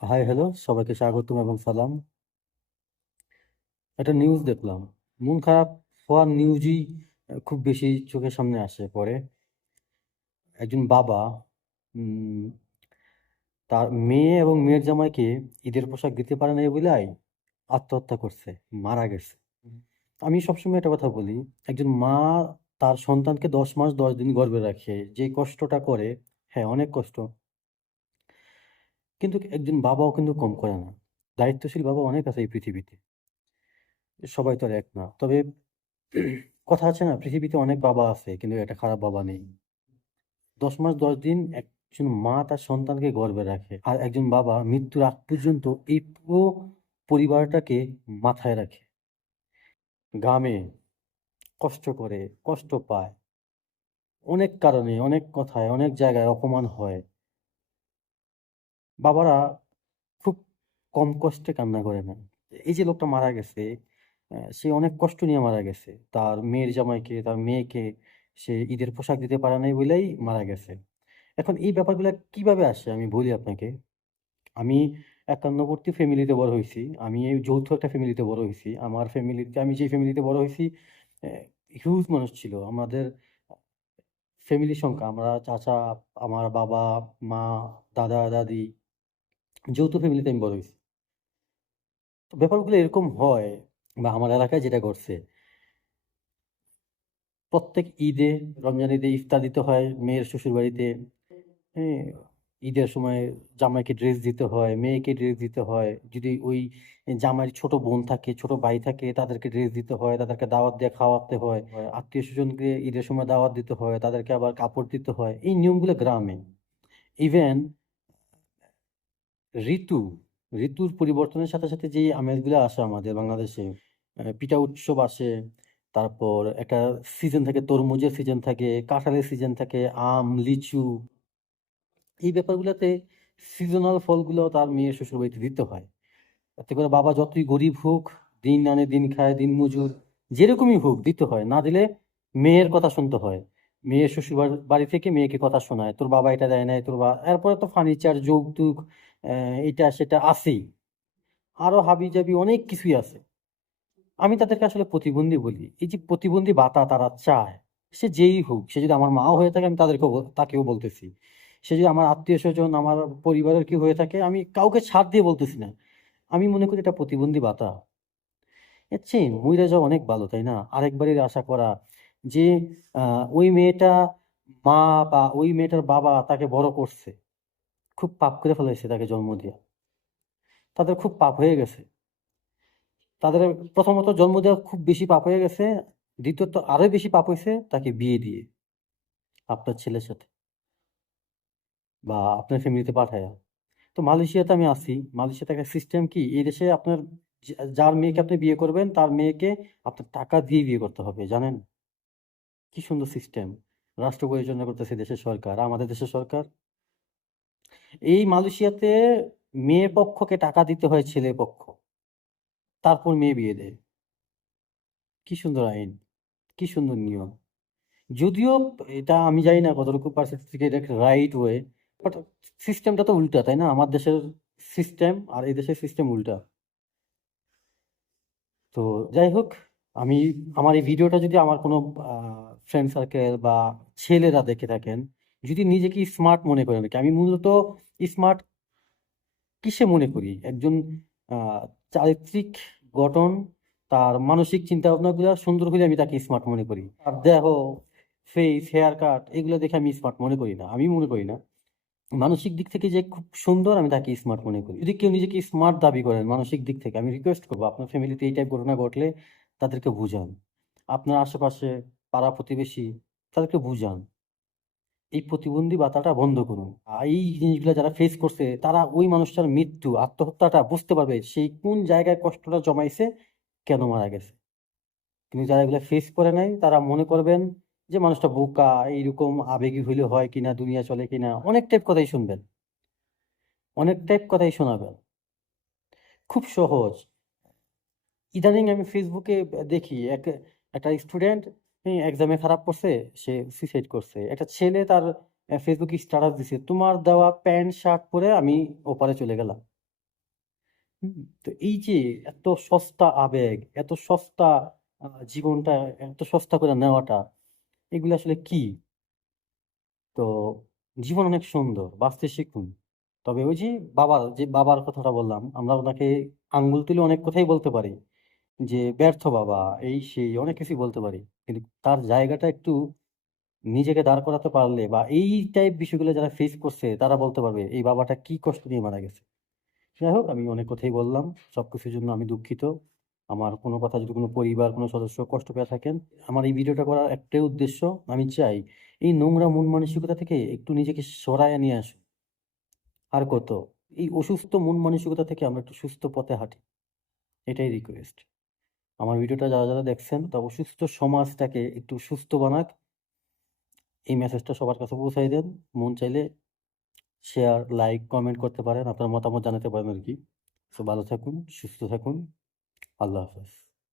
Hi hello, সবাইকে স্বাগতম এবং সালাম। একটা নিউজ দেখলাম। মন খারাপ হওয়ার নিউজই খুব বেশি চোখের সামনে আসে পরে। একজন বাবা উম তার মেয়ে এবং মেয়ের জামাইকে ঈদের পোশাক দিতে পারে নাই বলেই আত্মহত্যা করছে, মারা গেছে। আমি সবসময় একটা কথা বলি, একজন মা তার সন্তানকে ১০ মাস ১০ দিন গর্ভে রাখে, যে কষ্টটা করে, হ্যাঁ, অনেক কষ্ট। কিন্তু একজন বাবাও কিন্তু কম করে না। দায়িত্বশীল বাবা অনেক আছে এই পৃথিবীতে। সবাই তো আর এক না। তবে কথা আছে না, পৃথিবীতে অনেক বাবা আছে কিন্তু একটা খারাপ বাবা নেই। ১০ মাস ১০ দিন একজন মা তার সন্তানকে গর্ভে রাখে। আর একজন বাবা মৃত্যুর আগ পর্যন্ত এই পুরো পরিবারটাকে মাথায় রাখে। ঘামে, কষ্ট করে, কষ্ট পায়। অনেক কারণে, অনেক কথায়, অনেক জায়গায় অপমান হয়। বাবারা খুব কম কষ্টে কান্না করে না। এই যে লোকটা মারা গেছে, সে অনেক কষ্ট নিয়ে মারা গেছে। তার মেয়ের জামাইকে, তার মেয়েকে সে ঈদের পোশাক দিতে পারে নাই বলেই মারা গেছে। এখন এই ব্যাপারগুলা কিভাবে আসে আমি বলি আপনাকে। আমি একান্নবর্তী ফ্যামিলিতে বড় হইছি। আমি এই যৌথ একটা ফ্যামিলিতে বড় হইছি। আমার ফ্যামিলিতে আমি যে ফ্যামিলিতে বড় হইছি, অ্যা হিউজ মানুষ ছিল। আমাদের ফ্যামিলির সংখ্যা আমরা চাচা, আমার বাবা, মা, দাদা-দাদি, যৌথ ফ্যামিলিতে আমি বড় হইছি। তো ব্যাপারগুলো এরকম হয় বা আমার এলাকায় যেটা ঘটছে, প্রত্যেক ঈদে, রমজান ঈদে ইফতার দিতে হয় মেয়ের শ্বশুরবাড়িতে। হ্যাঁ? ঈদের সময় জামাইকে ড্রেস দিতে হয়, মেয়েকে ড্রেস দিতে হয়। যদি ওই জামাইয়ের ছোট বোন থাকে, ছোট ভাই থাকে তাদেরকে ড্রেস দিতে হয়, তাদেরকে দাওয়াত দিয়ে খাওয়াতে হয়। আত্মীয়স্বজনকে ঈদের সময় দাওয়াত দিতে হয়, তাদেরকে আবার কাপড় দিতে হয়। এই নিয়মগুলো গ্রামে। ইভেন ঋতু, ঋতুর পরিবর্তনের সাথে, সাথে যেই আমেজগুলা আসে আমাদের বাংলাদেশে, পিঠা উৎসব আসে, তারপর একটা সিজন থাকে, তরমুজের সিজন থাকে, কাঁঠালের সিজন থাকে, আম, লিচু, এই ব্যাপারগুলাতে সিজনাল ফলগুলো তার মেয়ের শ্বশুরবাড়িতে দিতে হয়। এতে করে বাবা যতই গরিব হোক, দিন আনে দিন খায়, দিনমজুর, যেরকমই হোক দিতে হয়। না দিলে মেয়ের কথা শুনতে হয়। মেয়ের বাড়ি থেকে মেয়েকে কথা শোনায়। তোর বাবা এটা দেয় নাই, তোর এরপরে তো ফার্নিচার, যৌতুক, এইটা সেটা আছেই। আরো হাবিজাবি অনেক কিছুই আছে। আমি তাদেরকে আসলে প্রতিবন্ধী বলি। এই যে প্রতিবন্ধী ভাতা তারা চায়, সে যেই হোক, সে যদি আমার মাও হয়ে থাকে আমি তাকেও বলতেছি। সে যদি আমার আত্মীয়স্বজন, আমার পরিবারের কেউ হয়ে থাকে, আমি কাউকে ছাড় দিয়ে বলতেছি না। আমি মনে করি এটা প্রতিবন্ধী ভাতা। এর চেয়ে মইরা যাওয়া অনেক ভালো, তাই না? আরেকবারের আশা করা যে ওই মেয়েটা মা বা ওই মেয়েটার বাবা তাকে বড় করছে। খুব পাপ করে ফেলাইছে তাকে জন্ম দিয়ে। তাদের খুব পাপ হয়ে গেছে। তাদের প্রথমত জন্ম দেওয়া খুব বেশি পাপ হয়ে গেছে। দ্বিতীয়ত আরো বেশি পাপ হইছে তাকে বিয়ে দিয়ে, আপনার ছেলের সাথে বা আপনার ফ্যামিলিতে পাঠায়া। তো মালয়েশিয়াতে আমি আছি। মালয়েশিয়াতে একটা সিস্টেম কি, এই দেশে আপনার যার মেয়েকে আপনি বিয়ে করবেন তার মেয়েকে আপনার টাকা দিয়ে বিয়ে করতে হবে, জানেন? কি সুন্দর সিস্টেম। রাষ্ট্র পরিচালনা করতেছে দেশের সরকার, আমাদের দেশের সরকার। এই মালয়েশিয়াতে মেয়ে পক্ষকে টাকা দিতে হয় ছেলে পক্ষ। তারপর মেয়ে বিয়ে দেয়। কি সুন্দর আইন, কি সুন্দর নিয়ম। যদিও এটা আমি জানি না কতটুকু পার্সেন্ট থেকে এটা রাইট ওয়ে, বাট সিস্টেমটা তো উল্টা, তাই না? আমার দেশের সিস্টেম আর এই দেশের সিস্টেম উল্টা। তো যাই হোক, আমি আমার এই ভিডিওটা যদি আমার কোনো ফ্রেন্ড সার্কেল বা ছেলেরা দেখে থাকেন, যদি নিজেকে স্মার্ট মনে করেন, কি আমি মূলত স্মার্ট কিসে মনে করি, একজন চারিত্রিক গঠন, তার মানসিক চিন্তা ভাবনাগুলো সুন্দর হলে আমি তাকে স্মার্ট মনে করি। আর দেহ, ফেস, হেয়ার কাট, এগুলো দেখে আমি স্মার্ট মনে করি না, আমি মনে করি না। মানসিক দিক থেকে যে খুব সুন্দর আমি তাকে স্মার্ট মনে করি। যদি কেউ নিজেকে স্মার্ট দাবি করেন মানসিক দিক থেকে, আমি রিকোয়েস্ট করবো আপনার ফ্যামিলিতে এই টাইপ ঘটনা ঘটলে তাদেরকে বুঝান। আপনার আশেপাশে পাড়া প্রতিবেশী, তাদেরকে বুঝান। এই প্রতিবন্ধী ভাতাটা বন্ধ করুন। এই জিনিসগুলা যারা ফেস করছে তারা ওই মানুষটার মৃত্যু, আত্মহত্যাটা বুঝতে পারবে সেই কোন জায়গায় কষ্টটা জমাইছে, কেন মারা গেছে। কিন্তু যারা এগুলা ফেস করে নাই তারা মনে করবেন যে মানুষটা বোকা, এইরকম আবেগী হইলে হয় কিনা, দুনিয়া চলে কিনা, অনেক টাইপ কথাই শুনবেন। অনেক টাইপ কথাই শোনাবেন। খুব সহজ। ইদানিং আমি ফেসবুকে দেখি একটা স্টুডেন্ট এক্সামে খারাপ করছে, সে সুইসাইড করছে। একটা ছেলে তার ফেসবুকে স্ট্যাটাস দিছে, তোমার দেওয়া প্যান্ট শার্ট পরে আমি ওপারে চলে গেলাম। হুম? তো এই যে এত সস্তা আবেগ, এত সস্তা জীবনটা এত সস্তা করে নেওয়াটা, এগুলো আসলে কি? তো জীবন অনেক সুন্দর। বাঁচতে শিখুন। তবে ওই যে বাবার কথাটা বললাম, আমরা উনাকে আঙ্গুল তুলে অনেক কথাই বলতে পারি। যে ব্যর্থ বাবা, এই সেই অনেক কিছুই বলতে পারি। কিন্তু তার জায়গাটা একটু নিজেকে দাঁড় করাতে পারলে বা এই টাইপ বিষয়গুলো যারা ফেস করছে তারা বলতে পারবে এই বাবাটা কি কষ্ট নিয়ে মারা গেছে। যাই হোক আমি অনেক কথাই বললাম। সবকিছুর জন্য আমি দুঃখিত। আমার কোনো কথা যদি কোনো পরিবার, কোনো সদস্য কষ্ট পেয়ে থাকেন, আমার এই ভিডিওটা করার একটাই উদ্দেশ্য, আমি চাই এই নোংরা মন মানসিকতা থেকে একটু নিজেকে সরায় নিয়ে আসুন। আর কত? এই অসুস্থ মন মানসিকতা থেকে আমরা একটু সুস্থ পথে হাঁটি। এটাই রিকোয়েস্ট। আমার ভিডিওটা যারা দেখছেন তা অসুস্থ সমাজটাকে একটু সুস্থ বানাক, এই মেসেজটা সবার কাছে পৌঁছায় দেন। মন চাইলে শেয়ার, লাইক, কমেন্ট করতে পারেন। আপনার মতামত জানাতে পারেন আরকি। সো ভালো থাকুন, সুস্থ থাকুন। আল্লাহ হাফেজ।